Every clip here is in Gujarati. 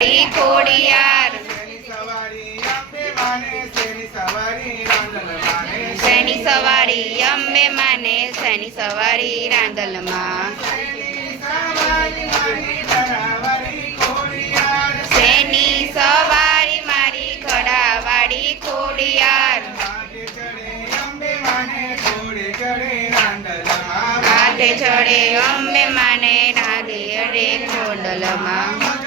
ખોડિયાર. શેની સવારી? અમે માને શેની સવારી? રાંદલમાં શેની સવારી? મારી ધરાવાળી ખોડિયાર? માથે ચડે અમે માને કાંઠે ચડે નાદે અરે ખોડલમાં.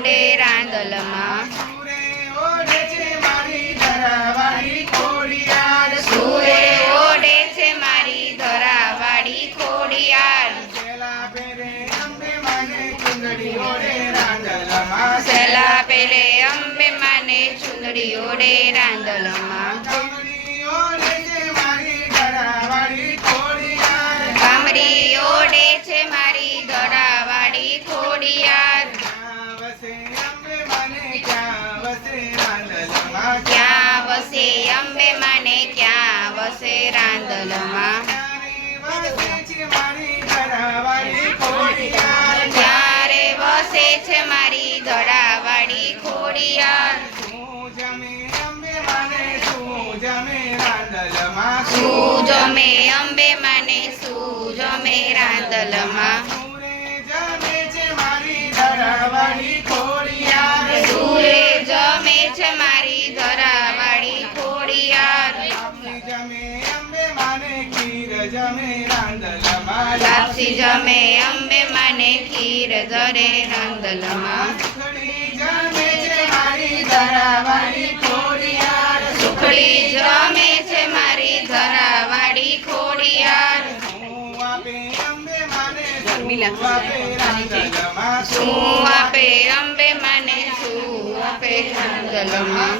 સુઓડે રાંદલમાં સુરે ઓઢે છે મારી ધરાવાળી ખોડિયાર. ઓડે છે મારી ધરાવાળી ખોડિયાર. સેલા પેરે અંબે માને ચુંદડી ઓઢે રાંદલમાં રાંદલમાં ક્યારે વસે છે મારી ધરાવાળી ખોડિયાર. શું જમે રાંદલમાં. શું લાપસી જમે અંબે માને ખીર ધરે રાંદલમાં સુખડી જમે છે મારી ધરાવાળી ખોડિયાર. શું આપે અંબે માને. શું આપે રાંદલમાં